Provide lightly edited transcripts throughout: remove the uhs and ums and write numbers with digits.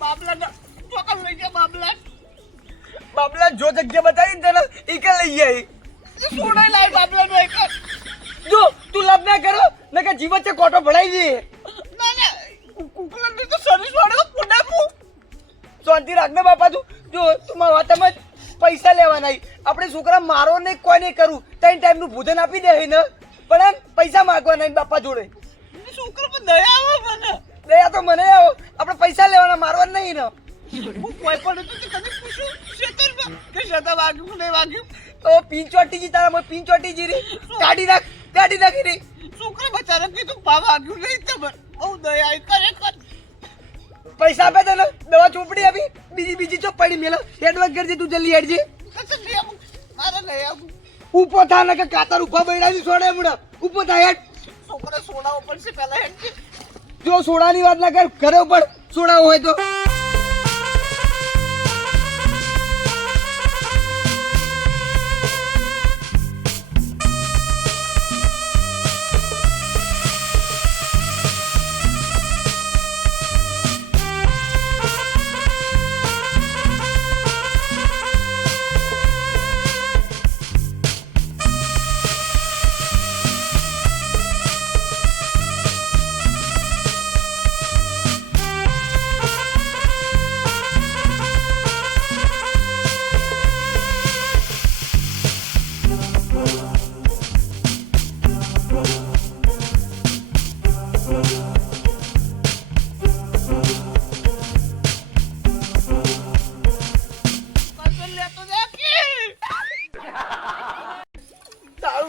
બાબલા ચોકન લઈ ગયા બાબલા જો જગ્યા બતાવી તને ઈ કે લઈ આવી સોડા લાય બાબલા નો એક જો તું લાભ ના કરો નકે જીવન છે કોટો ભડાઈ દે ના કુકલા ની તો સર્વિસ વાળો પુડાપુ શાંતિ રાખ ને બાપા તું જો તું મારા વાતમાં પૈસા લેવા નહીં આપણે છોકરા મારો નહીં કોઈ નહીં કરું 3 ટાઈમ નું ભોજન આપી દે ને પણ એમ પૈસા માંગવા નહીં બાપા જોડે છોકરા પર દયા આવે મને દયા તો મને આવો આપણે પૈસા લેવાના મારવા નહીં ને હું કોઈ પણ તો કદી પૂછું શેતર કે શેતા વાગ્યું નહીં વાગ્યું તો પિંચોટી જી તારા મોય પિંચોટી જી રે કાઢી નાખી રે છોકરા બચારા કીધું ભાવ વાગ્યું નહીં તમે બહુ દયા આવી ખરેખર પૈસા આપે તને દવા ચોપડી આપી બીજી ચો પડી મેલા હેડવર્ક કરજે તું જલ્દી હેડજે મારે લઈ આવું ઉભો થા ને કે કાતર ઉભા બૈડાની છોડે હમણાં ઉભો થા હેડ છોકરા સોડા ઉપર છે પહેલા હેડ જો સોડાની વાત ના કર ઘરે ઉપર સોડા હોય તો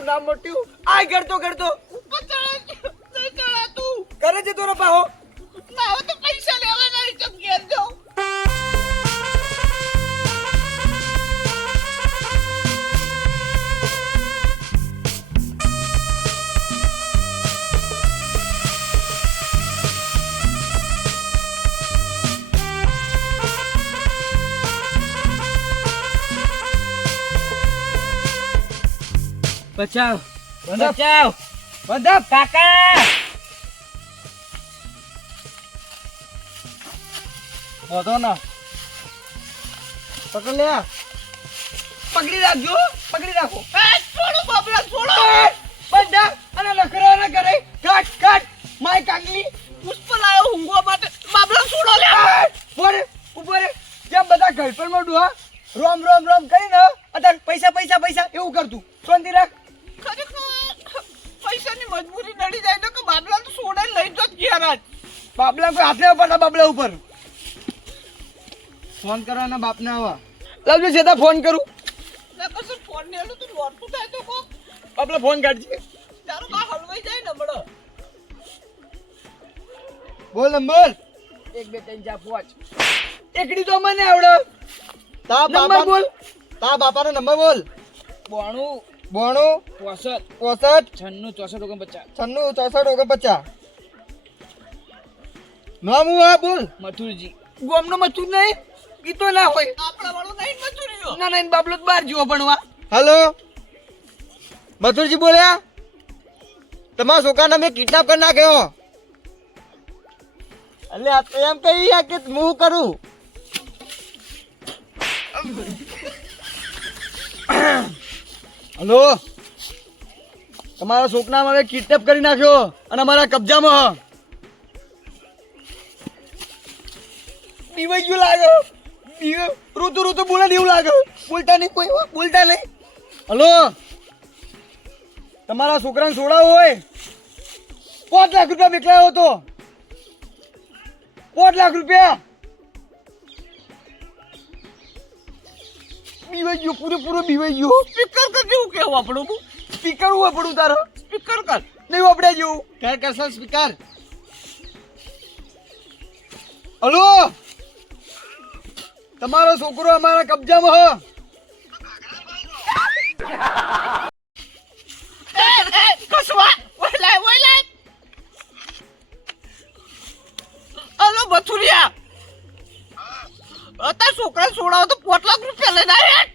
નામ મોટ્યું આ કરતો ઉપર ચડા તું કરે છે તોરો પાહો ના હવે તો પૈસા લેવા નહીં ચમ ઘેર જાઉં બચાવ બચાવ બંધપ કાકા બોધો ના પકડ લે પકડી રાખો છોડો બાબલા છોડો બંધપ અને લખરા ના કરે કાટ માય કાગલી પુષ્પ લાયો ઊંઘવા માટે બાબલા છોડો લે ઉપર જેમ બધા ઘરપણ માં ડુહા રોમ કરીને અત્યારે પૈસા એવું કરતું શાંતિ રાખ ખરેખર પૈસાની મજબૂરી નડી જાય તો કે બાબલા તો સોડા લઈ જો ઘેર જ બાબલા કોઈ હાથ લેવા પડે બાબલા ઉપર ફોન કરવાના બાપને આવા લાવજો સીધા ફોન કરું ના કશું ફોન ને એલું તું લોટતું થાય તો કો બાપલા ફોન કાઢજે તારું કા હલવાઈ જાય ને બડો બોલ નંબર 1 2 3 4 5 એકડી તો મને આવડે તા બાપા બોલ તા બાપાનો નંબર બોલ 92 62 65 96 96 64 નામ હું આ બોલ મથુરજી ગોમનો મથુર નહીં ગીતો ના હોય આપણા વાળો નહીં મજૂરીઓ ના બાબલો તો બહાર જીવો ભણવા હેલો મથુરજી બોલ્યા તમારા છોકરાને મેં કિડનેપ કરી નાખ્યો એટલે એમ કહી કે હું કરું હલો તમારા છોકરાને હવે કિડનેપ કરી નાખ્યો અને અમારા કબજામાં બીવાઈ ગયું લાગે ઋતુ બોલે એવું લાગે બોલતા નહીં કોઈ બોલતા નહીં હલો તમારા છોકરાને છોડાવો હોય 5 લાખ રૂપિયા બેકલાયો હતો 5 લાખ રૂપિયા બીવાઈ ગયો પૂરેપૂરો બીવાઈ ગયો સ્પીકર કર જેવું કેવું આપણું સ્પીકર હોય પડું તારો સ્પીકર કર નહીં વાપડ્યા જેવું કરશે સ્પીકર હલો તમારો છોકરો અમારા કબજામાં કસવા ઓય લાય હલો બથુરિયા અતા છોકરા છોડાવો તો 5 લાખ રૂપિયા લઈને આવ્યા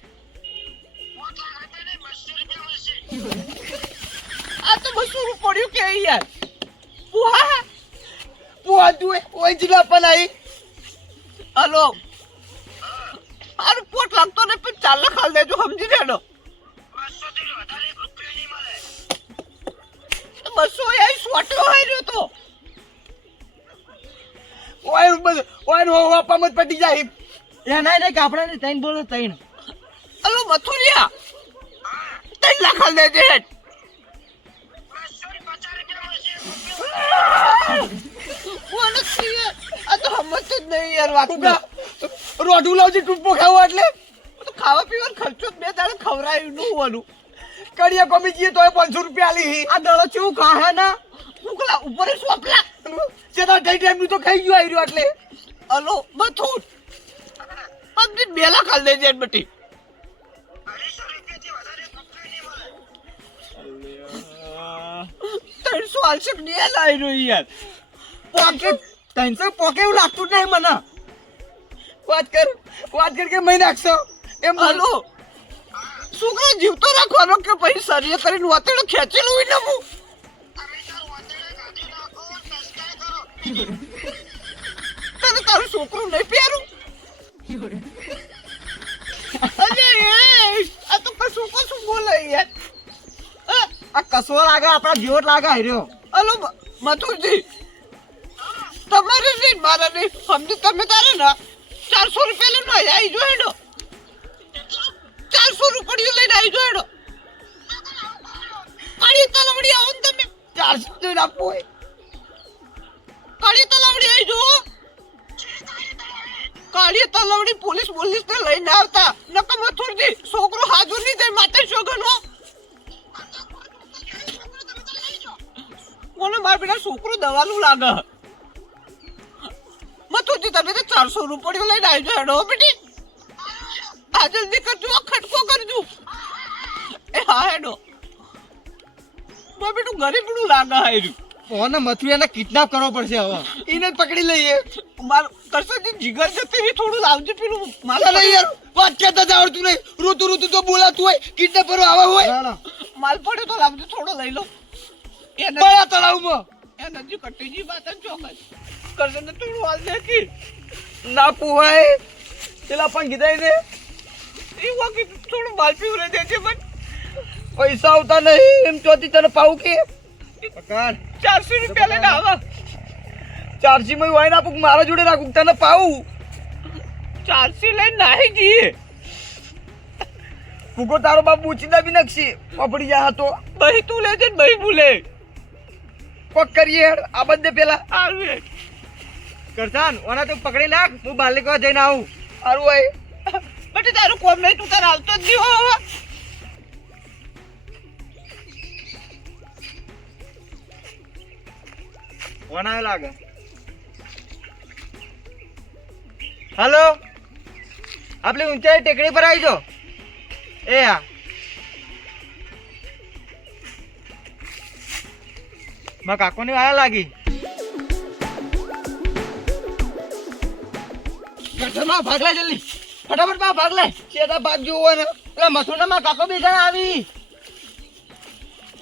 આ તો મસૂર પડ્યું કે યાર પુહા તું ઓય જિલ્લા પણ આવી હલો અરે પોટ લાગતો ને પણ 4 લાખ હાલ દેજો સમજી લેજો 200 એ સોટ્યો હોય રહ્યો તો ઓય નો વાપામાં જ પટી જાય એના ને કાપડા ને 3 બોલો 3 હલો મથુરિયા 3 લાખ હાલ દેજે આ તો સમજતો જ નહીં યાર વાત રોડું લાવજે ટૂંપો ખાવો એટલે તો ખાવા પીવાનો ખર્ચો 2 દાડે ખવરાયું નું હોવાનું કડિયા કોમી જઈએ તોય 500 રૂપિયા આલી આ દળો ચેવું ખાહે ના ઉકલા ઉપર સોપલા ચેતા ટાઈમ નું તો ખાઈ ગયો આયરો એટલે હલો મથુર અબજી 2 લાખ હાલ દેજે બટી 300 હાલશે કે નહીં લાઈ રહ્યો યાર પોકેટ 300 પોકે એવું લાગતું જ નહીં મને વાત કર કે મહિને નાખશો એમ હલો છોકરો જીવતો રાખવાનો કે પછી સરિયે કરીને વાતેડો ખેંચેલું હોય ને હું તને તારું છોકરું નહીં પ્યારું અરે એ આ તો કશું કશું બોલે યાર આ કસો લાગે આપડા જેવો જ લાગે હાર્યો હલો મથુરજી તમારે નહીં મારા નહીં સમજી તમે તારે ને 400 રૂપિયા લઈને આવી જો હેડો 400 રૂપિયા લઈને આવી જો હેડો કાળી તલવડી આવો ને તમે 400 આપો હોય કાળી તલવડી આવી જો કાળી તલવડી પોલીસ ને લઈને આવતા નકર મથુરજી છોકરો હાજર નહીં જાય માતા શોગનો કોને માર બેટા છોકરો દવાનું લાગે મથુરજી તમે તો 400 રૂપિયા લઈને આવી જો હેડો બેટી આ જલ્દી કરજો આ ખટકો કરજો એ હા હેડો માર બેટું ગરીબનું લાગે હાર્યું ઓને મથુરિયાને કિડનેપ કરવો પડશે હવે એને જ પકડી લઈએ માર કરસોજી જીગર જતી રહી થોડું લાવજો પેલું ચાલો યાર વાત કરતા જ આવડતું નહીં ઋતુ તો બોલાતું હોય કિડનેપરો આવા હોય માલ પડ્યો તો લાવજો થોડો લઈ લો એ બળા તળાવમાં એ નજી કટીજી વાત ચોકસ કરશે ને થોડું હાલ દેખી ના પોવાય પેલા પણ કીધા ને એ વખત થોડું માલ પીવરે દેજે પણ પૈસા આવતા નહીં એમ ચોથી તને પાવું કે પકડ 400 રૂપિયા લઈને આવા 400 માં હોય ના મારા જોડે રાખું તને પાવું 400 લઈને નાહી જઈએ ફૂકો તારો બાપ બુચીદા બી નક્ષી પપડી જા હતો બહી તું લેજે ને બહી ભૂલે કોક કરીએ આ બધે પેલા આવે કરસાન ઓના તો પકડી નાખ હું બાલિક જઈને આવું સારું હોય બટી તારું કોમ નહીં તું તાર આવતો જ નહીં હો ઓના લાગે હાલો આપણે ઊંચાઈ ટેકડી પર આવી જો એ હા મારા કાકોની વાયા લાગી ઘરમાં ભાગ લે જલ્દી ફટાફટ માં ભાગ લે સેતા ભાગ જોવો ને પેલા મસુના માં કાકો બેઠા આવી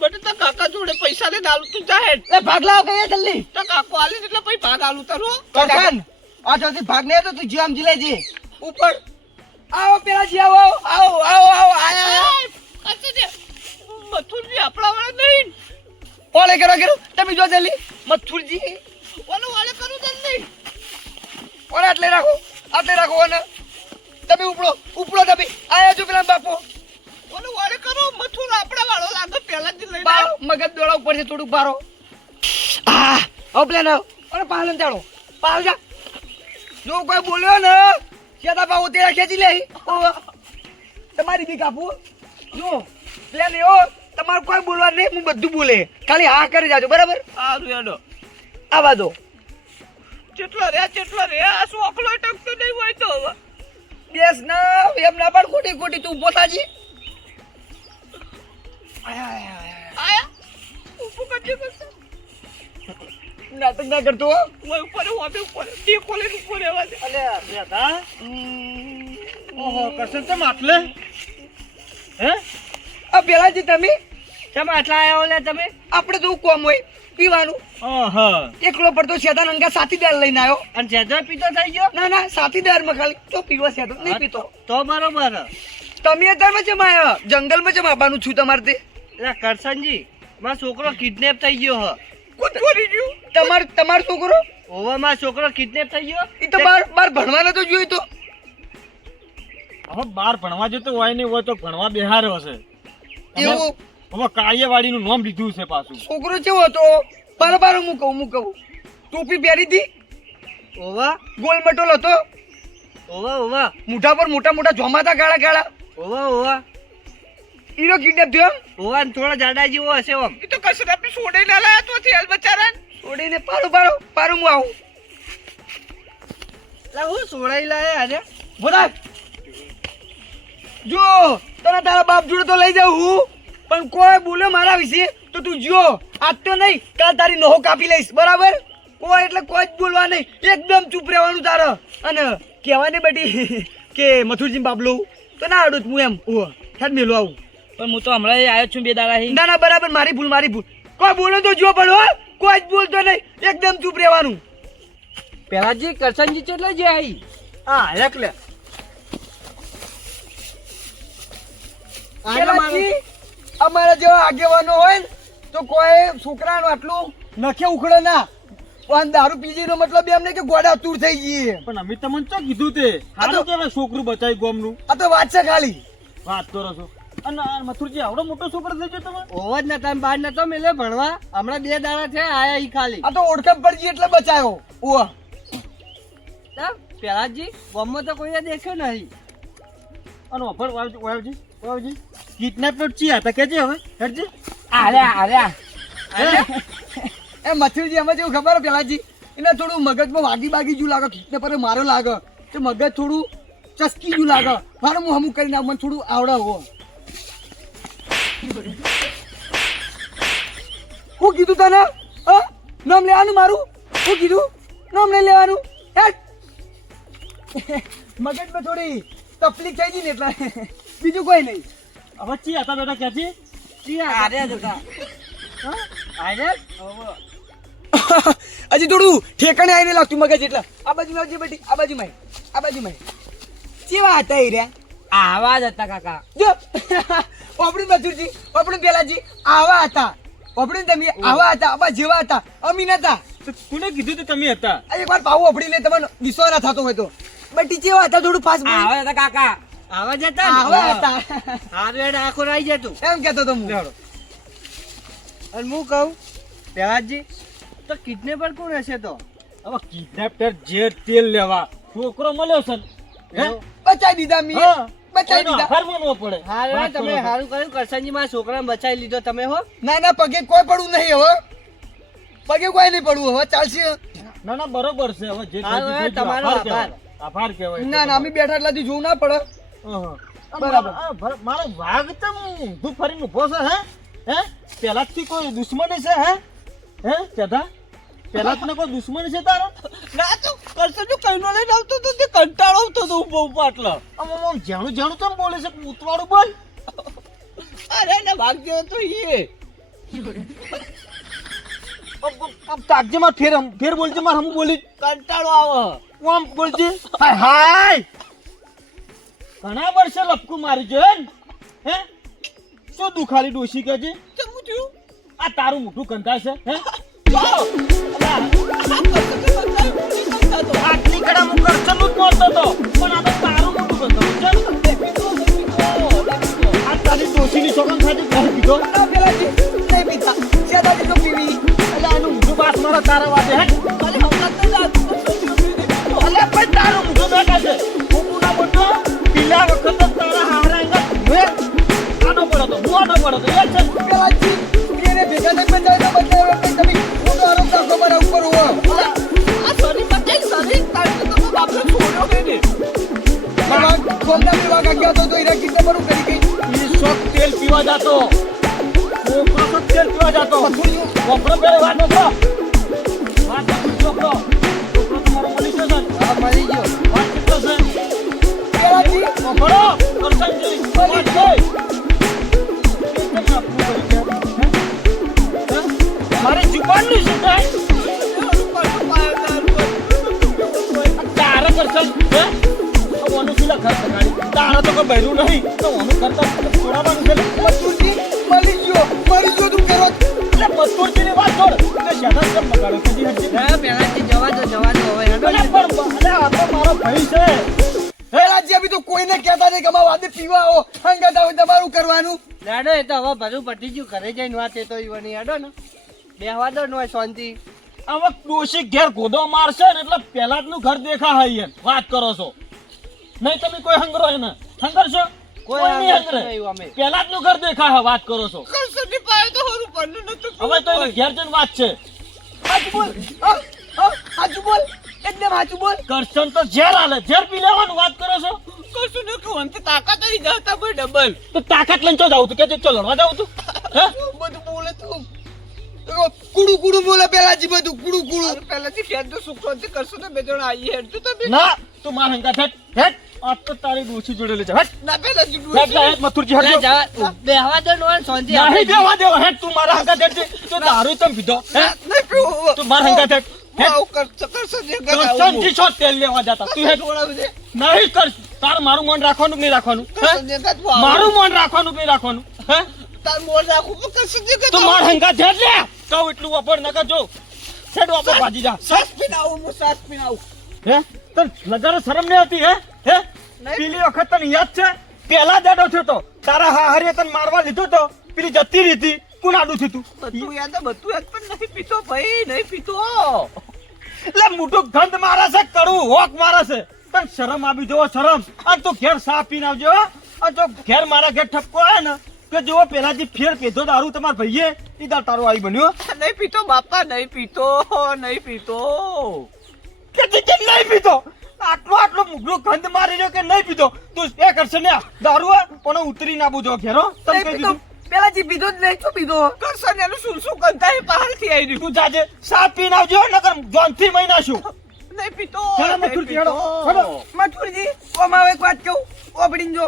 બટી તો કાકા જોડે પૈસા લઈને આલું તું જાહેર એ ભાગ લાવ કહીએ જલ્દી તો કાકો આલી એટલે પછી ભાગ આલું તારો કરસાન આ જલ્દી ભાગ નહીં તો તું જીમ જી લેજે ઉપર આવો પેલા જી આવો આયા મથુરજી આપણા વાળા નહીં ઓલે કરો તમે જો જલ્દી મથુરજી ઓલો વાળે કરું જલ્દી ઓલે આટલે રાખો ઓને તમે ઉપડો તમે આયા છો પેલા બાપો ઓલો વાળે કરો મથુર આપણા વાળો લાગે પહેલા જ લઈને બાર મગજ દોડાવ પડશે થોડુંક બારો આવ પ્લેન આવ અને પાલન ચાલો પાલ જા જો કોઈ બોલ્યો ને સેતા બાપુ તેરા ખેંચી લે તમારી બી કાપુ જો પ્લેન એવો તમારું કોઈ બોલવા નહીં હું બધું બોલે ખાલી હા કરી જાજો બરાબર સારું હેડો આવા દો ચેટલો રે આ સોકલો ટકતો નહીં હોય તો હવે બેસ ના એમ ના પણ ખોટી તું પોતાજી આયા ઉપર કજે કરતો નાટક ના કરતો હો. ઓય ઉપર તે કોલે ઉપર રહેવા દે અલે બેટા ઓહો કરસન તો માટલે હે આ પેલાજી તમે કેમ આટલા આયા ઓલે તમે આપણે તો કોમ હોય પીવાનું. હા એકલો પડતો શેતાન અંગા સાથીદાર લઈને આવ્યો. અને જેદો પીતો થઈ ગયો ના સાથીદારમાં ખાલી તો પીવો શેતો નહીં પીતો. તો બરોબર તમે અત્યારમાં ચમ આવ્યા? જંગલમાં ચમ આવવાનું છું તમારે તે? એટલે કરશનજી મારો છોકરો કિડનેપ થઈ ગયો હ. કોણ ચોરી ગયું? તમારો છોકરો? ઓવા મારો છોકરો કિડનેપ થઈ ગયો. એ તો બાર ભણવાનો તો જોઈ તો. હવે બાર ભણવા જતો હોય ને હોય તો ભણવા બેહાર્યો હશે. એવું હવે કાળિયાવાડીનું નામ લીધું છે પાછું. છોકરો કેવો હતો? બરાબર હું કહું. ટોપી પહેરી હતી, ઓવા ગોલ મટોલ હતો, ઓવા મોઢા પર મોટા જોમાતા ગાળા. ઓવા ઈનો કિડનેપ થયો એમ? ઓવા ને થોડો જાડા જેવો હશે ઓમ. એ તો કશું આપણે છોડે ના લાયા તો થેલ બચારા છોડીને પારું હું આવું. એટલે હું સોડાઈ લાય આજે. બોલા જો તને તારા બાપ જોડે તો લઈ જાઉં હું, પણ કોઈ બોલે મારા વિશે તો તું જો આજ તો નહીં કાલ તારી નહો કાપી લઈશ. બરાબર? કોઈ એટલે કોઈ જ બોલવા નહીં, એકદમ ચૂપ રહેવાનું તારે. અને કહેવાય ને બેટી કે મથુરજી બાબલો તો ના આડું હું એમ હેડ મેલો આવું. પણ હું તો હમણાં આવ્યો છું 2 દાડા. ના બરાબર, મારી ભૂલ. કોઈ બોલે તો જો પણ હો, કોઈ જ બોલતો નહીં, એકદમ ચૂપ રહેવાનું. પેલાજી કરશનજી કેટલા જે આવી? હા એટલે પેલાથી અમારા જેવા આગેવાનો હોય ને તો કોઈ છોકરાનું આટલું નખે ઉખડે ના. પણ દારૂ પીજીનો મતલબ એમ નહીં કે ગોડા તૂર થઈ જઈએ. પણ અમે તમને શું કીધું તે હારું કેવાય છોકરું બચાવી ગોમનું. આ તો વાત છે ખાલી. વાત કરો છો. અને આ મથુરજી આવડો મોટો છોકરો થઈ ગયો તમે? ઓવા જ નતા બહાર નતો મેલે ભણવા. હમણાં 2 દાડા થયા આયા ઈ ખાલી. આ તો ઓળખમ પડી એટલે બચાયો. ઓહ પેલાજી ગામમાં તો કોઈને દેખ્યો નહીં. અને ઓફર વાવજી કિડનેપ તો ચી હતા કેજે હવે હેડજે. આર્યા એ મથુરજી અમે જેવું ખબર પેલાજી એને થોડું મગજમાં વાગી જેવું લાગે. ખીચને પર મારો લાગે તો મગજ થોડું ચસકી જેવું લાગે. મારે હું હમું કરીને મને થોડું આવડે હો. હું કીધું તને? નામ લેવાનું મારું? હું કીધું નામ નહીં લેવાનું? મગજમાં થોડી તકલીફ થઈ ગઈ ને એટલે બીજું કોઈ નહીં. હવે ચી હતા બેટા ક્યાંથી? હજી થોડું ઠેકાણે આવીને લાગતું મગજ એટલે. આ બાજુમાં આવજે બેટી, આ બાજુમાં કેવા હતા એ રહ્યા? આવા જ હતા કાકા. જો આપણું મથુરજી, આપણું પેલાજી આવા હતા. આપણું તમે આવા હતા, આવા જેવા હતા, અમીન હતા. તો કોને કીધું તો તમે હતા? એક વાર પાવું આપડી લે, તમને વિશ્વાસ ના થતો હોય તો. બટી જેવા હતા, થોડું ફાસ્ટ બોલ. આવા હતા કાકા. આવા જ હતા. આવા હતા હારે આખો રહી જતું એમ કહેતો તો હું. અને હું કહું પેલાજી તો કિડનેપર કોણ હશે? તો હવે કિડનેપર જે તેલ લેવા છોકરો મળ્યો છે ને, હે? બચાવી દીધા મી, હા. બચાવી એનો દીધા. આભાર માનવો પડે. હારે વાત તમે કરો. સારું કર્યું કરશનજી મારા છોકરાને બચાવી લીધો તમે હો. ના પગે કોઈ પડવું નહીં હવે. પગે કોઈ નહીં પડવું હવે, ચાલશે. ના બરોબર છે. હવે જે હા, થઈ ગયું, તમારો આભાર આભાર. કહેવાય. આભાર કહેવાય. ના અમે બેઠા એટલાથી જોવું ના પડે. બરાબર. મારો વાઘ તમ ઊંધું ફરીને ઊભો છે હે પેલાથી કોઈ દુશ્મની છે હે ચેધા? પેલા કોઈ દુશ્મની છે તારો? ના તો કરશે જો કઈ નો લઈને આવતો તો તે કંટાળો આવતો તો ઉભો આટલો. આમ જાણું કેમ બોલે છે? ઉતવાળું બોલ. અરે ને ભાગ્યો તો એ આમ તાકજે માં ફેર બોલજે માર હમ બોલી. કંટાળો આવે. આમ બોલજે. હાય ઘણા વર્ષે લપકું મારી જો હે શું દુખાલી ડોશી કે છે? કેમ થયું? આ તારું મોટું કંટાળ છે હે? વાહ! અલા, આ કરશે તો કંટાળ પૂરી કરતા તો. આટલી કડા હું કરચલું જ મોટો તો પણ આ તો તારું મોટું કંટાળ છે. આ તારી ડોશીની છોકરા સાથે ઘર પીધો ના પેલાજી નહીં પીતા, સેદાજી તો પીવી. એટલે આનું ઊંધું બાસ મારો તારા વાદે હે? અરે હમણાં તો જાતું તો છોકરી દીધું. અલે પણ તારું ઊંધું બેઠા છે. હું ના બોલતો પેલા વખત જ તારા હારા અંગત હે આનો પડો તો હું આનો પડો તો એક છે. પેલાજી એને ભેગા નહીં બચાવ્યા તો બચાવ્યા પણ તમે મોટો આરોપ રાખો મારા ઉપર હો. અલા, આ શરીર બચાઈ શરીર તારે તો તમે બાપને છોડ્યો નહીં ને. સોમના વિવાહ ગયા તો એના કિસ્સે બરું કરી ગઈ. ઈ શોખ તેલ પીવા જાતો છોકરો તો તેલ પીવા જાતો છોકરો પેલો વાત નતો વાત નતો છોકરો તમારો મળી ગયો છે. હા મળી ગયો. વાત કેટલો છે પેલાજી છોકરો કરશનજી વાત છે. કેમ આપવું પડી ગયા? હે? મારી જુબાનનું છે હે તો ઓનું શીલા ઘર બગાડી તારા તો કોઈ બૈરું નહીં તો ઓનું ઘર તો છોડાવવાનું છે મથુરજી મરી ગયો તું કરો એટલે મસ્તુરજીની વાત છોડ તે શેના કેમ બગાડ્યો કદી હજી પહેલાથી જવા દો હવે હેડો અરે પણ અરે આ તો મારો ભાઈ છે પેલાજી અભી તો કોઈને કહેતા નહીં કે અમારા વાદે પીવા આવો હંગાત આવે તમારું કરવાનું લાડો એ તો હવે બધું પતી ગયું ઘરે જઈને વાત એ તો ઈવાની હેડો ને બેહવા દો ને શાંતિ હવે ડોશી ઘેર ગોદો મારશે ને એટલે પહેલા જ નું ઘર દેખા હોય એમ વાત કરો છો નહીં તમે કોઈ હંગરો એને હંગરશો કોઈ નહીં હંગરે અમે પહેલા જ નું ઘર દેખા હોય વાત કરો છો કરસનની પાસે તો હોરું પડ્યું નતું. હવે તો એને ઘેર જઈને વાત છે હાચું બોલ હાચું બોલ એકદમ હાચું બોલ કરશન તો ઝેર હાલે ઝેર પી લેવાનું વાત કરો છો કશું ન કહું અંતે તાકાત આવી જતા ભાઈ ડબલ તો તાકાત લઈને ચો જાવ તું કે ચો લડવા જાવ તું હે બધું બોલે તું કુડું બોલે પેલાજી બધું કુડું અરે પહેલાથી ખેર તો સુખ શાંતિ કરશો તો બે જણ આવીએ હેડ તો તમે ના તું માર હંગા હેટ હેટ આ તો તારી ડોશી જોડેલી છે હેટ ના પહેલાથી હેટ હેટ મથુરજી હેટ બેહવા દો ને શાંતિ નહીં દેવા દેવા હેટ તું મારા હંગા હેટ તો દારૂ તમ પીધો હે નહીં પીવું. તું માર હંગા હેટ હું આવું કરશનની તો ઘરે આવું. સંથી છો તેલ લેવા જતા તું હેટ બોલાવું છે. નહીં કર તાર મારું મન રાખવાનું કે નહીં રાખવાનું હે કરશનની ઘરે હું આવું. મારું મન રાખવાનું કે નહીં રાખવાનું હે તાર મોઢ રાખું પણ કરશનની ઘરે તું માર આવું. હંગા હેટ લે કહું એટલું વાપર નકર જો છેડો આપો ભાજી જા સાસ પીને આવું હું સાસ પીને આવું. હે તો નજર શરમ નહીં આવતી હે પેલી વખત તને યાદ છે પેલા દાડો થયો તો તારા હાહરીએ તને મારવા લીધો તો પેલી જતી રીતી કોણ આડું થયું બધું યાદ પણ નહીં પીતો ભાઈ નહીં પીતો એટલે મોટું ગંધ મારે છે કડવું હોક મારે છે તને શરમ આવી જવો શરમ અને તું ઘેર સાફ પીને આવજો હો. અને તો ઘેર મારા ઘેર ઠપકો આવે ને કે જો પેલા જે ફેર પીધો દારૂ તમારા ભાઈએ એ દાર તારો આવી બન્યો નહીં પીતો બાપા નહીં પીતો નહીં પીતો કે નહીં પીતો આટલો મુગલો ગંધ મારી રહ્યો કે નહીં પીતો તું એ કરશે ને દારૂ પણ ઉતરી નાખું જો ઘેરો તને નહીં કહી પીધો દીધું પેલાજી પીધો જ નહીં શું પીધો કરશન એનું શું કરતા એ બહારથી આવી રહ્યું. તું જાજે સાફ પીને આવજો નકર જોનથી મહિના શું નહીં પીતો ચાલો નહીં મથુરજી, પીતો. હેડો. મથુરજી ઓમાં એક વાત કહું ઓપડીને જો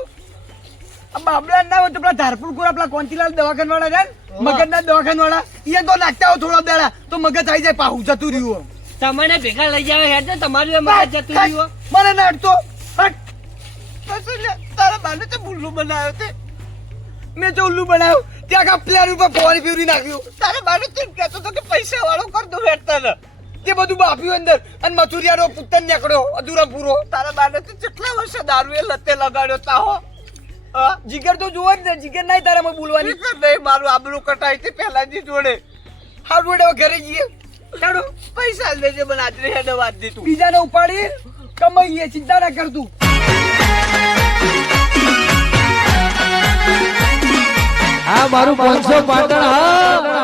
આ બાબલા ના હોય તો પેલા ધારપુર કોરા પેલા કોંતીલાલ દવાખાન વાળા છે ને મગજના દવાખાન વાળા એ તો નાખતા હોય થોડા દાડા તો મગજ આવી જાય પાહુ જતું રહ્યું તમને ભેગા લઈ જાવ હેડ ને તમારું એમ મગજ જતું રહ્યું મને ના અડતો હટ કરશન લે, તારા બાને તો બુલ્લું બનાવ્યો તે મેં જો ઉલ્લુ બનાવ્યું ત્યાં કા પ્લેયર ઉપર પાણી પીવરી નાખ્યું તારા બાને તો એમ કહેતો હતો કે પૈસા વાળો કર દો હેઠતા ને તે બધું બાપ્યું અંદર અને મથુરિયાનો પુત્તર નીકળ્યો અધૂરા પૂરો તારા બાને તો કેટલા વર્ષે દારૂ એ લતે લગાડ્યો તાહો હા જીગર તો જોવો જ ને જીગર નહીં તારામાં બોલવાની નહીં મારું આબરૂ કટાઈ તે પહેલાની જોડે હાલ રોડે ઘરે જઈએ ચાલો પૈસા લેજે મને આજની હેડે વાત દે તું બીજાને ઉપાડી કમાઈએ ચિંતા ના કરતું આ મારું 500 પાટણ હા